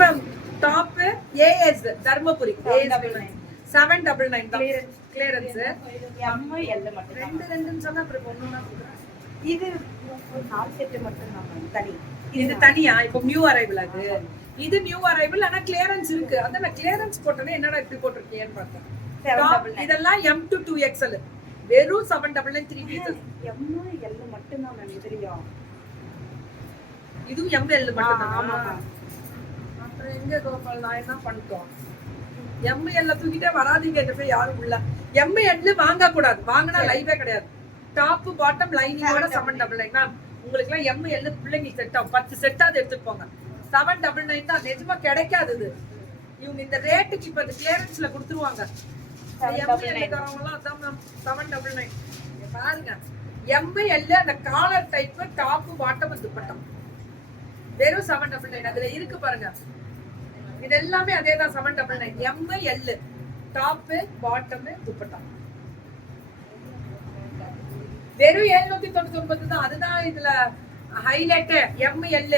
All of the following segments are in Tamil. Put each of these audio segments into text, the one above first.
Ma'am top as Dharmapuri as 799 தான் கிளியரன்ஸ். எம் எல் மட்டும் ரெண்டு ரெண்டுன்னு சொன்னா அப்புறம் ஒண்ணுனா இது ஒரு 4 செட் மட்டும் தான் தனி. இது தனியா இப்போ நியூ அரைவல் அது. இது நியூ அரைவல் ஆனா கிளியரன்ஸ் இருக்கு. அத நான் கிளியரன்ஸ் போட்டனே என்னடா இப்படி போட்டுருக்கீங்கன்னு பார்த்தேன். இதெல்லாம் M to 2XL வெறும் 799 3 பீசஸ். எம் எல் மட்டும் தான் மேம் இதுலயா. இதுவும் M L மட்டும் தான். ஆமா. அப்புறம் எங்க கோபால் நான் என்ன பண்ணிட்டோம். M L தூக்கிட்டே வராதீங்க போய் யாரும் உள்ள. M L வாங்க கூடாது. வாங்குனா லைவே கிடையாது. டாப் பாட்டம் லைனிங்கோட 799 மேம். உங்களுக்கு எல்லாம் M L பிள்ளைங்க செட் ஆகும். 10 செட்டாவது எடுத்துட்டு போங்க. 799 தான் நிஜமா கிடைக்காது இது. இவங்க இந்த ரேட்டுக்கு இப்ப இந்த கிளியரன்ஸ்ல கொடுத்துருவாங்க. M L காரவங்கலாம் அதான் மேம் 799. பாருங்க M L அந்த collar type top bottom dupatta வெறும் 799. அதுல இருக்கு பாருங்க. இது எல்லாமே அதேதான் 799. M L top bottom dupatta வெறும் 799 தான். அதுதான் இதுல ஹைலைட். M L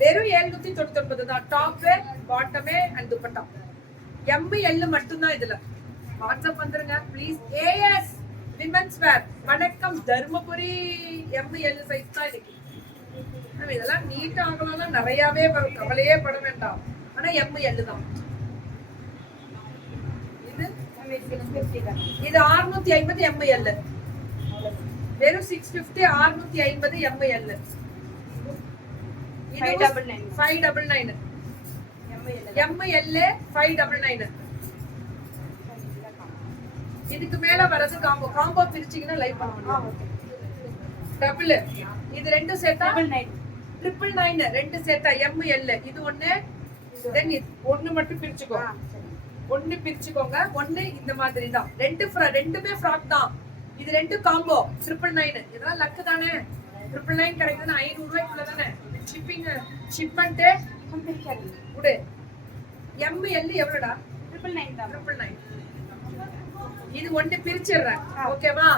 வெறும் 799 தான். Top bottom and dupatta M L மட்டும் தான் இதுல. வாட்ஸ்அப் வந்துருங்க ப்ளீஸ். AS விமென்ஸ் வேர் வணக்கம் தர்மபுரி. M L சைஸ் தான் இருக்கு. இதெல்லாம் நீட்டா ஆகலாம் நிறையவே வரும். கவலையே பட வேண்டாம். ஆனா M L தான். இது 650 M L வெறும் 650 650 M L 599 M L 599. இதுக்கு மேல வரது காம்போ பிரிச்சீங்கன்னா லைவ் பண்ணுவோம். டபுள் இது ரெண்டு சேர்த்தா 999 ரெண்டு சேர்த்தா M L இது ஒண்ணு தென் இது ஒண்ணு மட்டும் பிரிச்சுக்கோ. ஒண்ணு பிரிச்சுக்கோங்க. ஒண்ணு இந்த மாதிரி தான். ரெண்டுமே ஃப்ராக் தான். இது ரெண்டு காம்போ 999. இதெல்லாம் லக்கு தானே. 999 கிடைக்குதுன்னா 500 ரூபாய்க்குள்ள தானே. ஷிப்பிங் ஷிப்மெண்ட் குடு. M L எவ்வளவுடா? 999. இது ஒண்ணு பிரிச்சிடுறேன் ஓகேவா.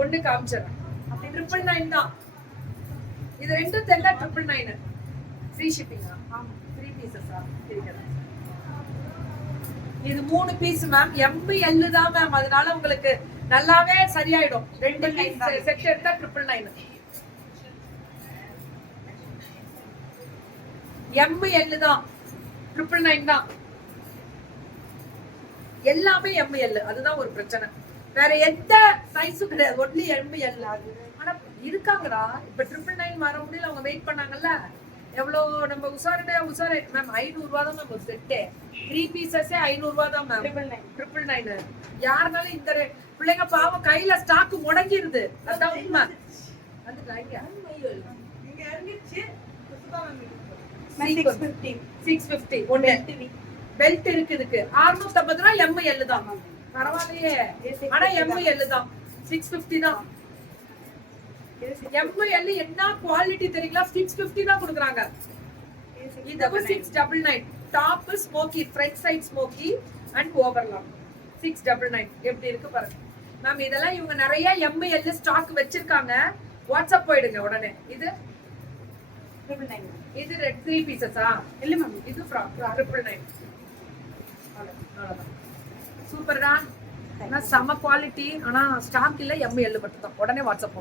ஒண்ணு காமிச்சிடுறேன். 999 தான். இது ரெண்டும் தெரியல 999 ஃப்ரீ ஷிப்பிங்கா? 3 பீசஸா? இது 3 பீஸ் மேம். M L தான் மேம். அதனால உங்களுக்கு நல்லாவே சரியாயிடும். ரெண்டு பீஸ் செட் எடுத்தா 999. M L தான் 999 தான். எல்லாமே M L. அதுதான் ஒரு பிரச்சனை. வேற எந்த சைஸும் கிடையாது. Only M L. ஆனா இருக்காங்கடா. இப்ப 999 வர முடியல. அவங்க வெயிட் பண்ணாங்கல்ல. எவ்வளவு நம்ம உசாரே மேம் 500 ரூபாய் தான் மேம் ஒரு செட்டே. 3 பீசஸே 500 ரூபாய் தான் மேம். 999. யாருனாலும் இந்த பிள்ளைங்க பாவம் கையில ஸ்டாக் முடங்கிருது. அதான் உண்மை. வந்து கையா இங்க இறங்கிச்சு 650 ஒண்ணு பெல்ட் இருக்கு. இதுக்கு 650 ரூபாய் M L தான். பரவாயில்லையே. ஆனா M L தான் 650 தான். M L என்ன குவாலிட்டி தெரியுங்களா? 650 தான் கொடுக்குறாங்க. இதுவும் 699. Top smoky front side smoky and overlock 699. எப்படி இருக்கு பாருங்க மேம். இதெல்லாம் இவங்க நிறைய M L ஸ்டாக் வச்சிருக்காங்க. வாட்ஸ்அப் போயிடுங்க உடனே. இது 999. இது 3 பீசஸா? இல்ல மேம் இது ஃப்ராக் 999. சூப்பர்டா. ஆனா சம குவாலிட்டி. ஆனா ஸ்டாக் இல்ல M L மட்டும் தான். உடனே வாட்ஸ்அப்